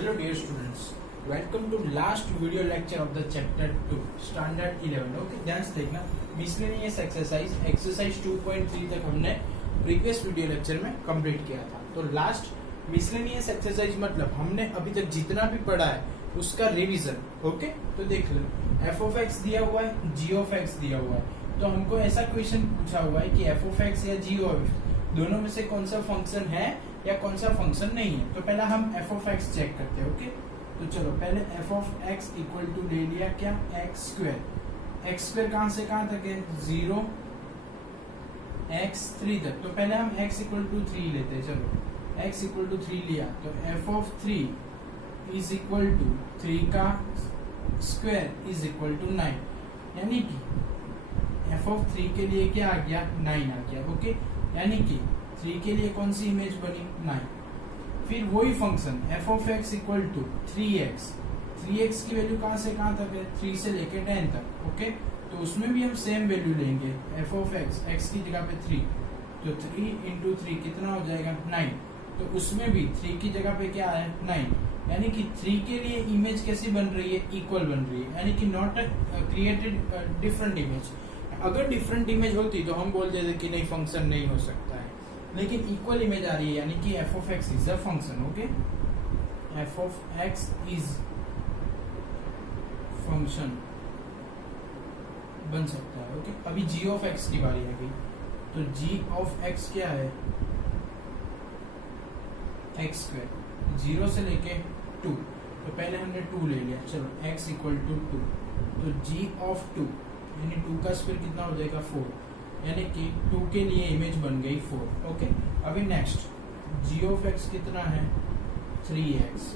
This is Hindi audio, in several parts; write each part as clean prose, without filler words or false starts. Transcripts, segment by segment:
Hello dear students, welcome to last video lecture of the chapter 2 standard 11. Okay, ध्यान से देखना मिसलेनियस एक्सरसाइज 2.3 तक हमने प्रीवियस वीडियो लेक्चर में कंप्लीट किया था। तो लास्ट मिसलेनियस एक्सरसाइज मतलब हमने अभी तक जितना भी पढ़ा है उसका रिवीजन। ओके, तो देख लो एफ ऑफ एक्स दिया हुआ है, जी ऑफ एक्स दिया हुआ है। तो हमको ऐसा क्वेश्चन पूछा हुआ है कि एफ ऑफ एक्स या जी ऑफ एक्स दोनों में से कौन सा फंक्शन है या कौन सा फंक्शन नहीं है। तो पहला हम एफ ऑफ एक्स चेक करते हैं। ओके, तो चलो पहले f of x equal to ले लिया क्या, एक्स स्क्वायर कहां से कहां तक है, 0 x 3 तक। तो पहले हम x इक्वल टू 3 लेते हैं। चलो x इक्वल टू 3 लिया तो f of 3 is equal to 3 का स्क्वायर इज इक्वल टू 9, यानी कि एफ ऑफ 3 के लिए क्या आ गया, 9 आ गया। ओके, यानी कि 3 के लिए कौन सी इमेज बनी, 9। फिर वही function f of x equal to 3x की वैल्यू कहां से कहां तक है, 3 से लेके 10 तक। ओके, तो उसमें भी हम सेम वैल्यू लेंगे, एफ ऑफ एक्स की जगह पे 3, तो 3 इंटू 3 कितना हो जाएगा, 9। तो उसमें भी 3 की जगह पे क्या है, 9, यानी कि 3 के लिए इमेज कैसी बन रही है, इक्वल बन रही है, यानी कि नॉट क्रिएटेड डिफरेंट इमेज। अगर डिफरेंट इमेज होती तो हम बोल देते कि नहीं फंक्शन नहीं हो सकता है, लेकिन इक्वल इमेज आ रही है, यानी कि F of x is a function. Okay, F of x is function बन सकता है। ओके, अभी जी ऑफ एक्स की बारी आ गई। तो जी ऑफ एक्स क्या है, एक्स स्क्वायर 0 से लेके 2। तो पहले हमने 2 ले लिया। चलो एक्स इक्वल टू 2, तो जी ऑफ 2 यानी 2 का स्क्वायर कितना हो जाएगा, 4, यानी कि 2 के लिए इमेज बन गई 4। ओके, अभी नेक्स्ट जी ऑफ एक्स कितना है, 3x।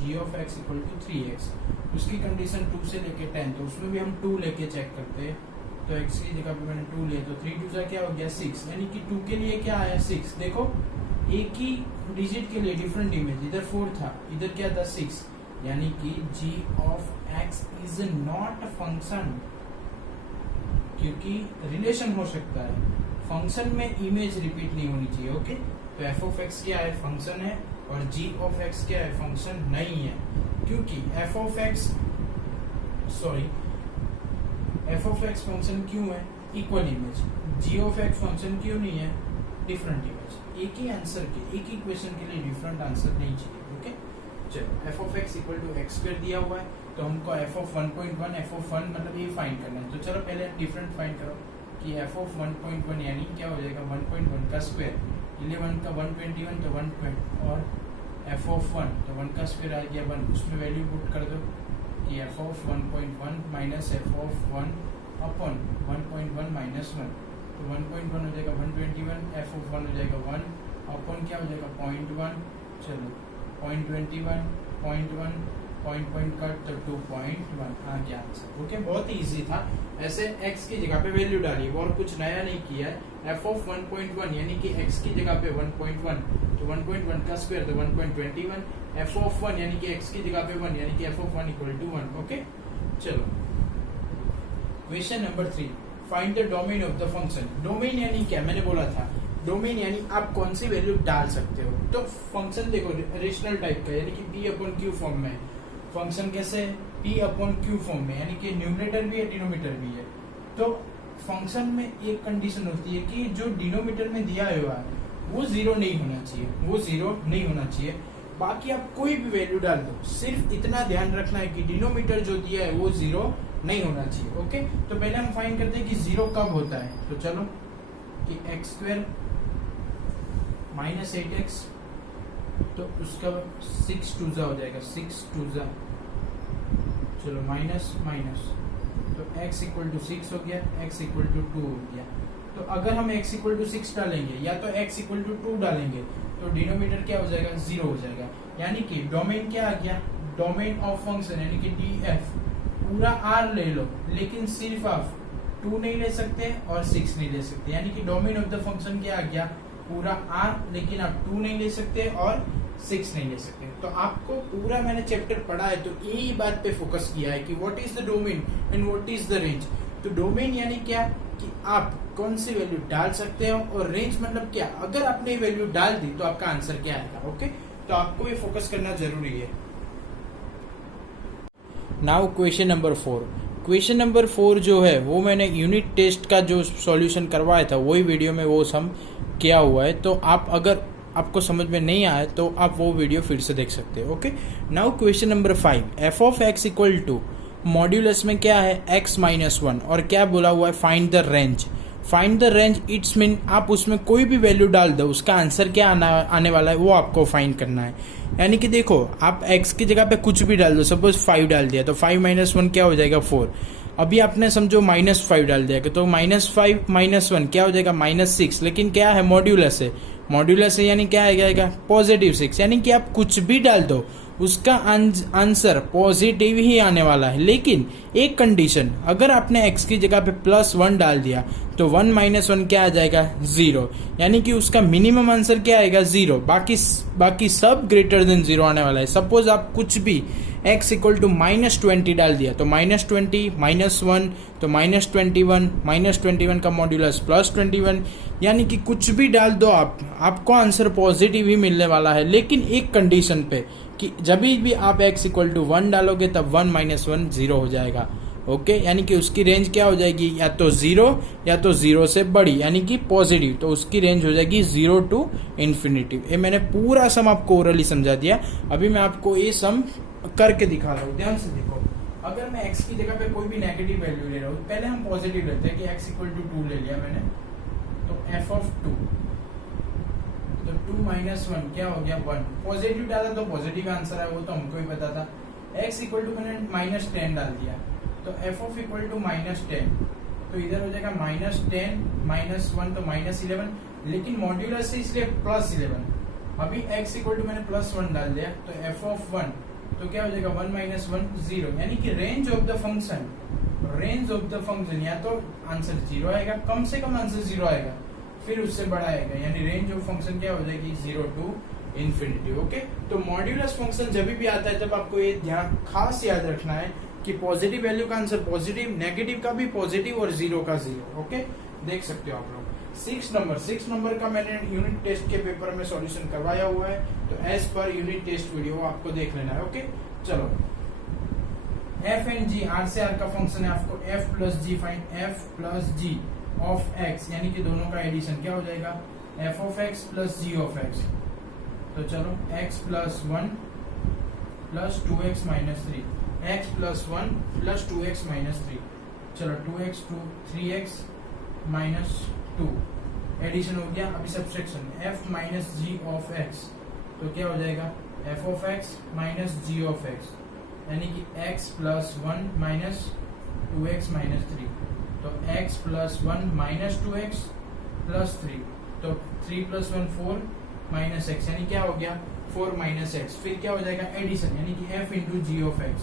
G of x equal to 3x, उसकी कंडीशन 2 से लेके 10, तो उसमें भी हम 2 लेके चेक करते हैं। तो x की जगह पे मैंने 2 लिया, तो 3 2 सा क्या हो गया, 6, यानी कि 2 के लिए क्या आया, 6। देखो एक ही डिजिट के लिए डिफरेंट इमेज, इधर 4 था, इधर क्या था, 6, यानी कि g of x is not function, क्योंकि रिलेशन हो सकता है, फंक्शन में इमेज रिपीट नहीं होनी चाहिए। ओके, तो एफ ऑफ एक्स क्या है, फंक्शन है, और जी ऑफ एक्स क्या है, फंक्शन नहीं है, क्योंकि एफ ऑफ एक्स फंक्शन क्यों है, equal image. G of x function क्यों नहीं है, डिफरेंट इमेज। एक ही आंसर के, एक ही क्वेश्चन के लिए डिफरेंट आंसर नहीं चाहिए। ओके, चलो f of x equal to x square दिया हुआ है, तो हमको एफ ऑफ 1.1 एफ ऑफ 1 मतलब ये फाइंड करना है। तो चलो पहले डिफरेंट फाइंड करो कि एफ ऑफ 1.1 यानी क्या हो जाएगा, 1.1 का स्क्वायर, 11 का 121 तो 1 और एफ ऑफ 1 तो 1 का स्क्वायर आ गया 1, उसमें वैल्यू पुट कर दो कि F of 1.1 minus F of 1 upon 1.1 minus 1, तो 1.1 हो जाएगा 121, एफ ऑफ 1 हो जाएगा 1 अपॉन क्या हो जाएगा 0.1। चलो 0.21 0.1 पॉइंट कट तो 2.1 आ गया आंसर। ओके, बहुत ही इजी था। ऐसे x की जगह पे वैल्यू डाली और कुछ नया नहीं किया है। f ऑफ 1.1 यानी कि x की जगह पे 1.1, तो 1.1 का स्क्वायर तो 1.21, f ऑफ 1 यानी कि x की जगह पे 1 यानी कि f of 1 equal to 1। Okay, चलो question number 3, find the domain of the function. Domain यानी क्या, मैंने बोला था डोमेन यानी आप कौन सी वैल्यू डाल सकते हो। तो फंक्शन देखो रेशनल टाइप का, यानी कि p अपॉन q फॉर्म में। फंक्शन कैसे है, p अपॉन q फॉर्म में, यानी कि न्यूमरेटर भी है डिनोमिनेटर भी है। तो फंक्शन में एक कंडीशन होती है कि जो डिनोमिनेटर में दिया हुआ है वो 0 नहीं होना चाहिए, वो 0 नहीं होना चाहिए। बाकी आप कोई भी वैल्यू डाल दो, सिर्फ इतना ध्यान रखना है कि डिनोमिनेटर जो दिया है वो 0 नहीं होना चाहिए। ओके, तो पहले हम फाइंड करते हैं कि 0 कब होता है। तो चलो कि एक्स स्क्वायर माइनस 8x, तो उसका 6 2 हो जाएगा, 6 2 चलो माइनस माइनस, तो x इक्वल टू 6 हो गया, x इक्वल टू 2 हो गया। तो अगर हम x इक्वल टू 6 डालेंगे या तो x इक्वल टू 2 डालेंगे तो डिनोमिनेटर क्या हो जाएगा, 0 हो जाएगा। यानी कि डोमेन क्या आ गया, डोमेन ऑफ फंक्शन यानी कि df पूरा r ले लो, लेकिन सिर्फ आप 2 नहीं ले सकते और 6 नहीं ले सकते, यानी कि डोमेन ऑफ द फंक्शन क्या आ गया, पूरा r, लेकिन आप 2 नहीं ले सकते और 6 नहीं ले सकते। तो आपको पूरा मैंने चैप्टर पढ़ा है तो यही बात पे फोकस किया है कि what is the domain and what is the range. तो डोमेन यानी क्या कि आप कौन सी वैल्यू डाल सकते हो, और रेंज मतलब क्या, अगर आपने वैल्यू डाल दी तो आपका आंसर क्या आएगा। ओके, तो आपको ये फोकस करना जरूरी है। Now question number 4। Question number 4 जो है वो मैंने यूनिट टेस्ट का जो सॉल्यूशन करवाया था वही वीडियो में वो सम किया हुआ है, तो आप अगर आपको समझ में नहीं आया तो आप वो वीडियो फिर से देख सकते हो। Okay, now question number 5, f of x equal to modulus में क्या है x-1 और क्या बोला हुआ है find the range. Find the range it's mean आप उसमें कोई भी वैल्यू डाल दो, उसका आंसर क्या आने वाला है वो आपको फाइंड करना है। यानी कि देखो आप x की जगह पे कुछ भी डाल दो, सपोज 5 डाल दिया तो 5 - 1 क्या हो जाएगा 4। अभी आपने समझो -5 डाल दिया तो -5 - 1 क्या हो जाएगा -6, लेकिन क्या है मॉड्यूलस है, मॉड्यूलस है यानी क्या आ जाएगा +6, यानी कि आप कुछ भी डाल दो उसका आंसर पॉजिटिव ही आने वाला है। लेकिन एक कंडीशन, अगर आपने x की जगह पे +1 डाल दिया तो 1 - 1 क्या आ जाएगा 0, यानी कि उसका मिनिमम आंसर क्या आएगा 0, बाकी सब ग्रेटर देन 0 आने वाला है। सपोज आप कुछ भी x इक्वल टू -20 डाल दिया तो -20 -1 तो -21 -21 का मॉड्यूलस +21, यानी कि कुछ भी डाल दो आपको आंसर पॉजिटिव ही मिलने वाला है। लेकिन एक कंडीशन पे कि जब भी आप x इक्वल टू 1 डालोगे तब 1 - 1 0 हो जाएगा। ओके, यानी कि उसकी रेंज क्या हो जाएगी या तो 0 या तो 0 से बड़ी, यानी कि पॉजिटिव, तो उसकी रेंज हो जाएगी 0 टू इन्फिनिटी। ये मैंने पूरा सम आपको ओरली समझा दिया, अभी मैं आपको ये सम करके दिखा रहा हूँ, ध्यान से देखो। अगर मैं x की जगह पे कोई भी नेगेटिव वैल्यू ले रहा हूँ, पहले हम पॉजिटिव लेते हैं कि x इक्वल टू 2 ले लिया मैंने, तो f ऑफ 2 तो 2 - 1 क्या हो गया 1, पॉजिटिव डाला तो पॉजिटिव आंसर है, वो तो हमको ही पता था। x इक्वल टू मैंने -10 डाल दिया तो f ऑफ इक्वल टू -10 तो इधर हो जाएगा -10 -1 तो -11, लेकिन मॉड्यूलस है इसलिए +11। अभी x इक्वल टू मैंने +1 डाल दिया तो f ऑफ 1 तो क्या हो जाएगा 1 - 1 0, यानी कि रेंज ऑफ द फंक्शन या तो आंसर 0 आएगा, कम से कम आंसर 0 आएगा, फिर उससे बड़ा आएगा, यानी रेंज ऑफ फंक्शन क्या हो जाएगी 0 टू इन्फिनिटी। ओके, तो मॉड्यूलस फंक्शन जब भी आता है तब आपको ये ध्यान खास याद रखना है कि पॉजिटिव वैल्यू का आंसर पॉजिटिव, नेगेटिव का भी पॉजिटिव और 0 का 0। ओके, देख सकते हो आप लोग। 6 नंबर का मैंने यूनिट टेस्ट के पेपर में सॉल्यूशन करवाया हुआ है, तो as per unit test video आपको देख लेना है। ओके, चलो f एंड g, r से r का फंक्शन है, आपको f plus g find, f plus g of x, यानी कि दोनों का एडिशन क्या हो जाएगा f of x plus g of x। तो चलो x plus 1 plus 2x minus 3, x plus 1 plus 2x minus 3, चलो 2x 3x माइनस 2, एडिशन हो गया। अभी subtraction f minus g of x, तो क्या हो जाएगा f of x minus g of x, यानी कि x plus 1 minus 2x minus 3, तो x plus 1 minus 2x plus 3, तो 3 प्लस 1 4 माइनस x, यानी क्या हो गया 4 माइनस x, फिर क्या हो जाएगा एडिशन, यानी कि f into g of x,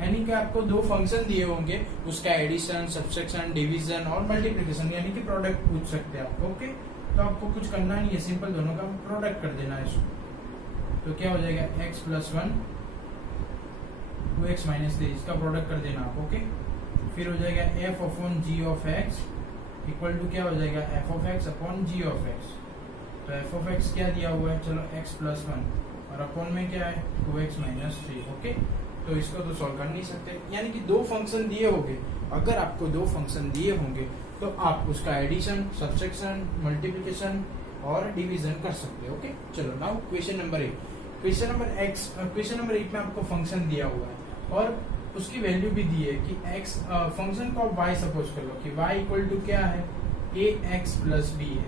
यानी कि आपको दो फंक्शन दिए होंगे, उसका एडिशन, सब्सट्रैक्शन, डिवीजन और मल्टीप्लिकेशन, यानी कि प्रोडक्ट पूछ सकते हैं आप। ओके, तो आपको कुछ करना नहीं है, सिंपल दोनों का प्रोडक्ट कर देना है इसको, तो क्या हो जाएगा x प्लस 1 2x माइनस 3, इसका प्रोडक्ट कर देना आप। ओके, फिर हो जाएगा f upon g of x equal to क्या हो जाएगा f of x upon g of x, तो f ऑफ x क्या दिया हुआ है, चलो x प्लस 1 और अपॉन में क्या है 2x माइनस 3। ओके, तो इसको तो सॉल्व कर नहीं सकते, यानी कि दो फंक्शन दिए होंगे, अगर आपको दो फंक्शन दिए होंगे तो आप उसका एडिशन, सब्सट्रैक्शन, मल्टीप्लिकेशन और डिवीजन कर सकते हो। ओके, चलो now question number 8। Question number 8 में आपको फंक्शन दिया हुआ है और उसकी वैल्यू भी दी है कि x, फंक्शन को आप y सपोज कर लो कि y इक्वल टू क्या है ax प्लस b है।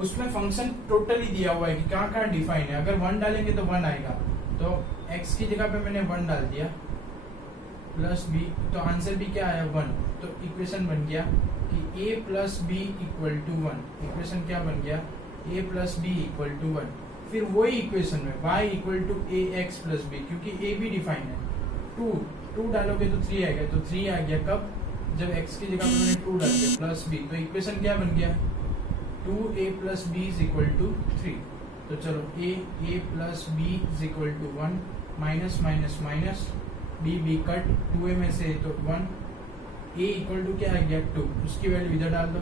उसमें फंक्शन टोटली दिया हुआ है कि कहाँ कहाँ डिफाइन है, अगर 1 डालेंगे तो 1 आएगा, तो x की जगह पे मैंने 1 डाल दिया प्लस b, तो आंसर भी क्या आया 1, तो इक्वेशन बन गया कि a plus b equal to 1, equation क्या बन गया a plus b equal to 1। फिर वही इक्वेशन में y equal to a x plus b, क्योंकि a भी डिफाइन है, 2 डालोगे तो 3 आएगा, तो 3 आ गया कब, जब x की जगह पे मैंने 2 डाल दिया प्लस b, तो इक्वेशन क्या बन गया 2a plus b is equal to 3। तो चलो a plus b is equal to 1, minus minus minus b cut, 2a में से तो 1, a इक्वल टू क्या आ गया 2, उसकी वैल्यू इधर डाल दो।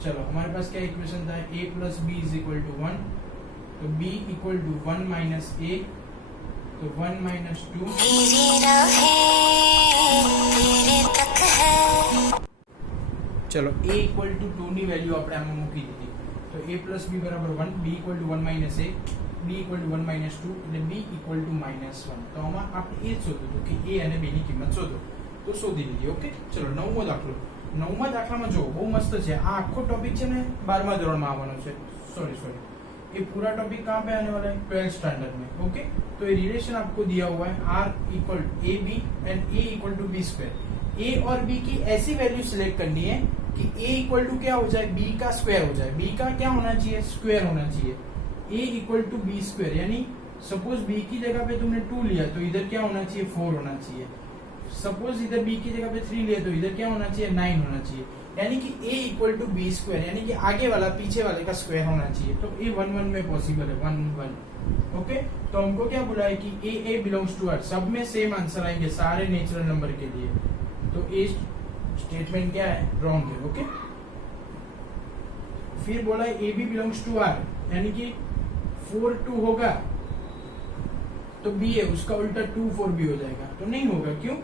चलो हमारे पास क्या इक्वेशन था a plus b is equal to 1, तो b equal to 1 minus a, तो 1 माइनस 2 चलो a इक्वल टू 2 ની વેલ્યુ આપણે આમાં મૂકી દીધી તો a પ્લસ b બરાબર 1 b equal to 1 minus a b equal to 1 minus 2 એટલે b ઇક્વલ ટુ માઇનસ 1 તો આમાં આપણે એ જ શોધવું હતું કે a અને b ની કિંમત શોધો તો શોધી લીધી ઓકે ચલો નવમો દાખલો નવમા દાખલામાં જો બહુ મસ્ત છે આ આખો ટોપિક છે ને 12મા ધોરણમાં આવવાનો છે सॉरी ये पूरा टॉपिक कहाँ पे आने वाला है 12th स्टैंडर्ड में ओके तो ये रिलेशन आपको दिया हुआ है r equal a b and a equal to b square a और b की ऐसी वैल्यू सिलेक्ट करनी है कि a इक्वल टू क्या हो जाए b का स्क्वायर हो जाए b का क्या होना चाहिए स्क्वायर होना चाहिए a equal to b square यानी सपोज b की जगह पे तुमने 2 लिया तो इधर क्या होना चाहिए 4 होना चाहिए सपोज इधर b की जगह पे 3 लिया तो इधर क्या होना चाहिए 9 होना चाहिए यानी कि a equal to b square यानी कि आगे वाला पीछे वाले का स्क्वायर होना चाहिए तो a 1 1 में पॉसिबल है 1 1 ओके तो हमको क्या बोला है कि a बिलोंग्स टू r सब में सेम आंसर आएंगे सारे नेचुरल नंबर के लिए तो a स्टेटमेंट क्या है रॉन्ग है ओके फिर बोला है a b belongs to r यानी कि 4 2 होगा तो b है उसका उल्टा 2 4 भी हो जाएगा तो नहीं होगा क्यों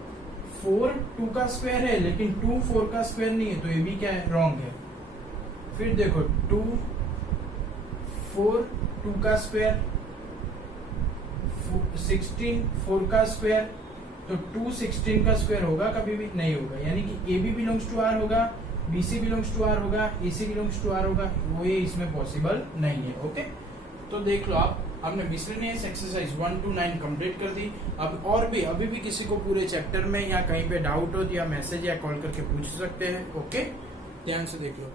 4 2 का स्क्वायर है लेकिन 2 4 का स्क्वायर नहीं है तो ये भी क्या है रॉन्ग है फिर देखो 2 4 2 का स्क्वायर 16 4 का स्क्वायर तो 2 16 का स्क्वायर होगा कभी भी नहीं होगा यानी कि A B belongs to R होगा B C belongs to R होगा A C belongs to R होगा वो ये इसमें पॉसिबल नहीं है ओके तो देख लो आप हमने मिसलेनियस एक्सरसाइज 1 to 9 कंप्लीट कर दी अब और भी अभी भी किसी को पूरे चैप्टर में या कहीं पे डाउट हो तो या मैसेज या कॉल करके पूछ सकते हैं ओके ध्यान से देख लो